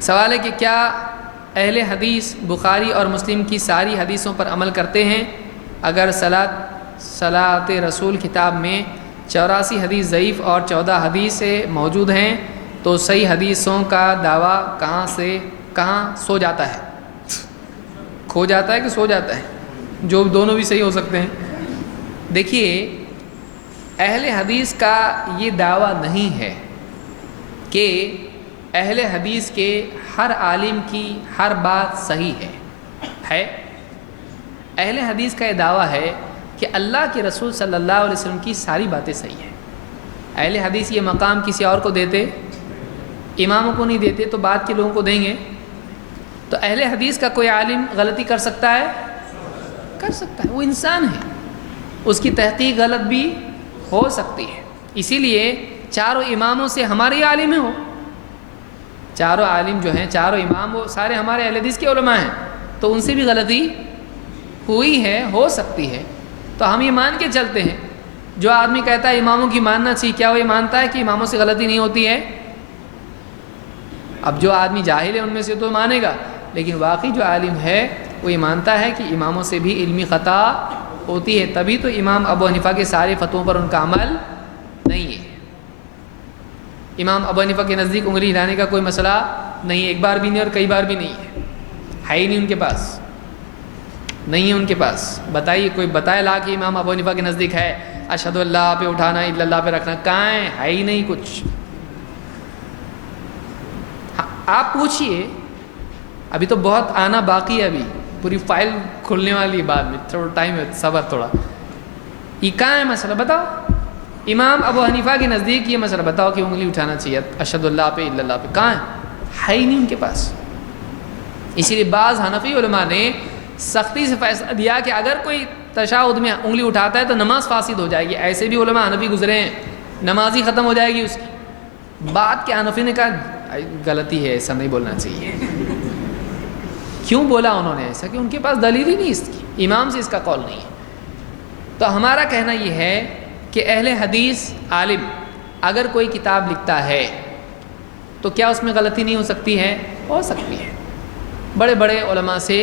سوال ہے کہ کیا اہل حدیث بخاری اور مسلم کی ساری حدیثوں پر عمل کرتے ہیں؟ اگر صلاۃ رسول کتاب میں 84 حدیث ضعیف اور 14 حدیثیں موجود ہیں تو صحیح حدیثوں کا دعویٰ کہاں سو جاتا ہے؟ کھو جاتا ہے کہ سو جاتا ہے؟ جو دونوں بھی صحیح ہو سکتے ہیں۔ دیکھیے، اہل حدیث کا یہ دعویٰ نہیں ہے کہ اہل حدیث کے ہر عالم کی ہر بات صحیح ہے۔ اہل حدیث کا یہ دعویٰ ہے کہ اللہ کے رسول صلی اللہ علیہ وسلم کی ساری باتیں صحیح ہیں۔ اہل حدیث یہ مقام کسی اور کو دیتے؟ اماموں کو نہیں دیتے، تو بعد کے لوگوں کو دیں گے۔ تو اہل حدیث کا کوئی عالم غلطی کر سکتا ہے؟ کر سکتا ہے، وہ انسان ہے، اس کی تحقیق غلط بھی ہو سکتی ہے۔ اسی لیے چاروں اماموں سے ہمارے عالم ہیں، چاروں عالم جو ہیں، چاروں امام، وہ سارے ہمارے اہل حدیث کے علماء ہیں، تو ان سے بھی غلطی ہوئی ہے، ہو سکتی ہے، تو ہم یہ مان کے چلتے ہیں۔ جو آدمی کہتا ہے اماموں کی ماننا چاہیے، کیا وہ یہ مانتا ہے کہ اماموں سے غلطی نہیں ہوتی ہے؟ اب جو آدمی جاہل ہے ان میں سے تو مانے گا، لیکن واقعی جو عالم ہے وہ یہ مانتا ہے کہ اماموں سے بھی علمی خطا ہوتی ہے، تبھی تو امام ابو حنیفہ کے سارے فتووں پر ان کا عمل نہیں ہے۔ امام ابو حنیفہ کے نزدیک انگلی ہلانے کا کوئی مسئلہ نہیں ہے، ایک بار بھی نہیں اور کئی بار بھی نہیں ہے ہی نہیں ان کے پاس، نہیں ہے ان کے پاس۔ بتائیے، کوئی بتائے لا کہ امام ابو حنیفہ کے نزدیک ہے اشہد اللہ پہ اٹھانا، الا اللہ پہ رکھنا، کہاں ہے ہی نہیں کچھ۔ آپ پوچھئے، ابھی تو بہت آنا باقی ہے، ابھی پوری فائل کھلنے والی، بعد میں تھوڑا ٹائم ہے، صبر تھوڑا۔ یہ کہاں ہے مسئلہ بتاؤ؟ امام ابو حنیفہ کے نزدیک یہ مسئلہ بتاؤ کہ انگلی اٹھانا چاہیے اشہد اللہ پہ الا اللہ پہ، کہاں ہے ہی نہیں ان کے پاس۔ اسی لیے بعض حنفی علماء نے سختی سے فیصلہ دیا کہ اگر کوئی تشہد میں انگلی اٹھاتا ہے تو نماز فاسد ہو جائے گی۔ ایسے بھی علماء حنفی گزرے ہیں، نماز ہی ختم ہو جائے گی اس کی۔ بعد کے حنفی نے کہا غلطی ہے، ایسا نہیں بولنا چاہیے۔ کیوں بولا انہوں نے ایسا؟ کہ ان کے پاس دلیل ہی نہیں اس کی، امام سے اس کا قول نہیں ہے۔ تو ہمارا کہنا یہ ہے کہ اہل حدیث عالم اگر کوئی کتاب لکھتا ہے تو کیا اس میں غلطی نہیں ہو سکتی ہے؟ ہو سکتی ہے، بڑے بڑے علماء سے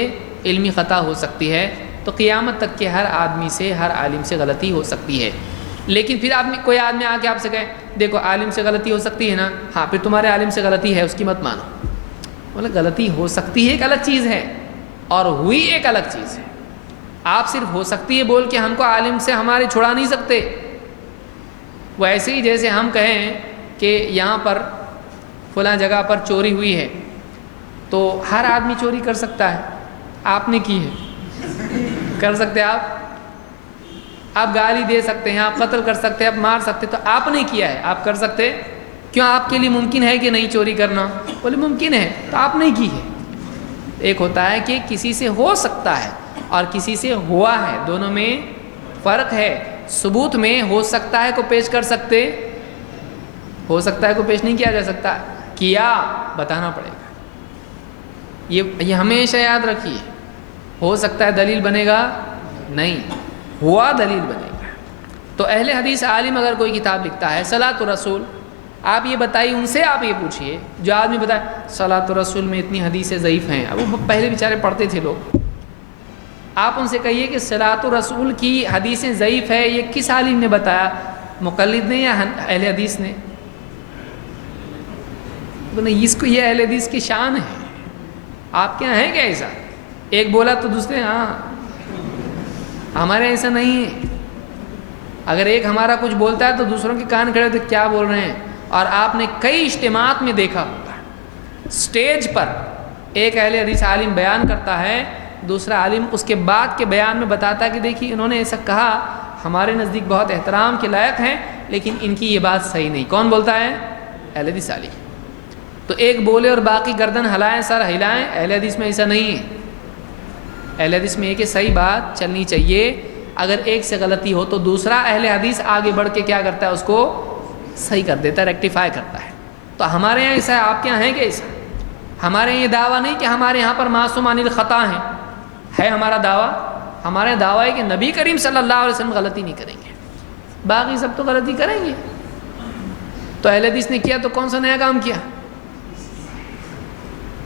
علمی خطا ہو سکتی ہے، تو قیامت تک کے ہر آدمی سے، ہر عالم سے غلطی ہو سکتی ہے۔ لیکن پھر کوئی آدمی آ کے آپ سے کہے دیکھو عالم سے غلطی ہو سکتی ہے نا، ہاں پھر تمہارے عالم سے غلطی ہے، اس کی مت مانو۔ بولے غلطی ہو سکتی ہے ایک الگ چیز ہے، اور ہوئی ایک الگ چیز ہے۔ آپ صرف ہو سکتی ہے بول کے ہم کو عالم سے ہمارے چھڑا نہیں سکتے۔ وہ ایسے ہی جیسے ہم کہیں کہ یہاں پر فلاں جگہ پر چوری ہوئی ہے، تو ہر آدمی چوری کر سکتا ہے، آپ نے کی ہے، کر سکتے آپ گالی دے سکتے ہیں، آپ قتل کر سکتے ہیں، آپ مار سکتے، تو آپ نے کیا ہے، آپ کر سکتے؟ کیوں آپ کے لیے ممکن ہے کہ نہیں چوری کرنا؟ بولے ممکن ہے، تو آپ نہیں کی ہے۔ ایک ہوتا ہے کہ کسی سے ہو سکتا ہے اور کسی سے ہوا ہے، دونوں میں فرق ہے۔ ثبوت میں ہو سکتا ہے کو پیش کر سکتے، ہو سکتا ہے کو پیش نہیں کیا جا سکتا، کیا بتانا پڑے گا۔ یہ ہمیشہ یاد رکھیے، ہو سکتا ہے دلیل بنے گا نہیں، ہوا دلیل بنے گا۔ تو اہل حدیث عالم اگر کوئی کتاب لکھتا ہے صلاۃ الرسول، آپ یہ بتائیے، ان سے آپ یہ پوچھئے، جو آدمی بتائے صلاۃ الرسول میں اتنی حدیثیں ضعیف ہیں، اب وہ پہلے بیچارے پڑھتے تھے لوگ، آپ ان سے کہیے کہ صلاۃ الرسول کی حدیثیں ضعیف ہے، یہ کس عالم نے بتایا؟ مقلد نے یا اہل حدیث نے؟ اس کو یہ اہل حدیث کی شان ہے، آپ کے یہاں ہے کیا ایسا؟ ایک بولا تو دوسرے ہاں، ہمارے ایسا نہیں ہے۔ اگر ایک ہمارا کچھ بولتا ہے تو دوسروں کے کان کھڑے ہوتے کیا بول رہے ہیں۔ اور آپ نے کئی اجتماعات میں دیکھا ہوگا، سٹیج پر ایک اہل حدیث عالم بیان کرتا ہے، دوسرا عالم اس کے بعد کے بیان میں بتاتا ہے کہ دیکھیے انہوں نے ایسا کہا، ہمارے نزدیک بہت احترام کے لائق ہیں، لیکن ان کی یہ بات صحیح نہیں۔ کون بولتا ہے؟ اہل حدیث عالم۔ تو ایک بولے اور باقی گردن ہلائیں، سر ہلائیں، اہل حدیث میں ایسا نہیں ہے۔ اہل حدیث میں یہ کہ صحیح بات چلنی چاہیے، اگر ایک سے غلطی ہو تو دوسرا اہل حدیث آگے بڑھ کے کیا کرتا ہے؟ اس کو صحیح کر دیتا ہے، ریکٹیفائی کرتا ہے۔ تو ہمارے یہاں ایسا ہے، آپ کے یہاں ہے کہ ایسا؟ ہمارے یہ دعویٰ نہیں کہ ہمارے یہاں پر معصوم عن الخطا ہے ہمارا دعویٰ۔ ہمارا دعویٰ ہے کہ نبی کریم صلی اللہ علیہ وسلم غلطی نہیں کریں گے، باقی سب تو غلطی کریں گے۔ تو اہل حدیث نے کیا تو کون سا نیا کام کیا؟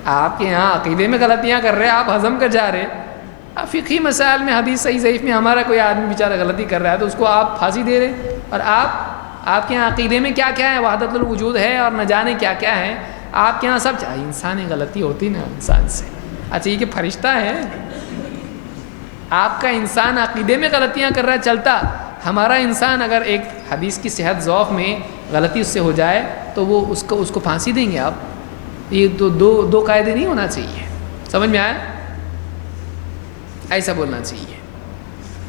آپ کے یہاں عقیدے میں غلطیاں کر رہے ہیں، آپ ہضم کر جا رہے ہیں، فقہی مسائل میں حدیث صحیح ضعیف میں ہمارا کوئی آدمی بیچارہ غلطی کر رہا ہے تو اس کو آپ پھانسی دے رہے، اور آپ کے یہاں عقیدے میں کیا کیا ہے، وحدت الوجود ہے اور نہ جانے کیا کیا ہے آپ کے یہاں سب انسانی غلطی ہوتی نا انسان سے، اچھا یہ کہ فرشتہ ہے، آپ کا انسان عقیدے میں غلطیاں کر رہا ہے چلتا، ہمارا انسان اگر ایک حدیث کی صحت ذوق میں غلطی اس سے ہو جائے تو وہ اس کو پھانسی دیں گے آپ؟ یہ تو دو قاعدے نہیں ہونا چاہیے، سمجھ میں آیا؟ ایسا بولنا چاہیے.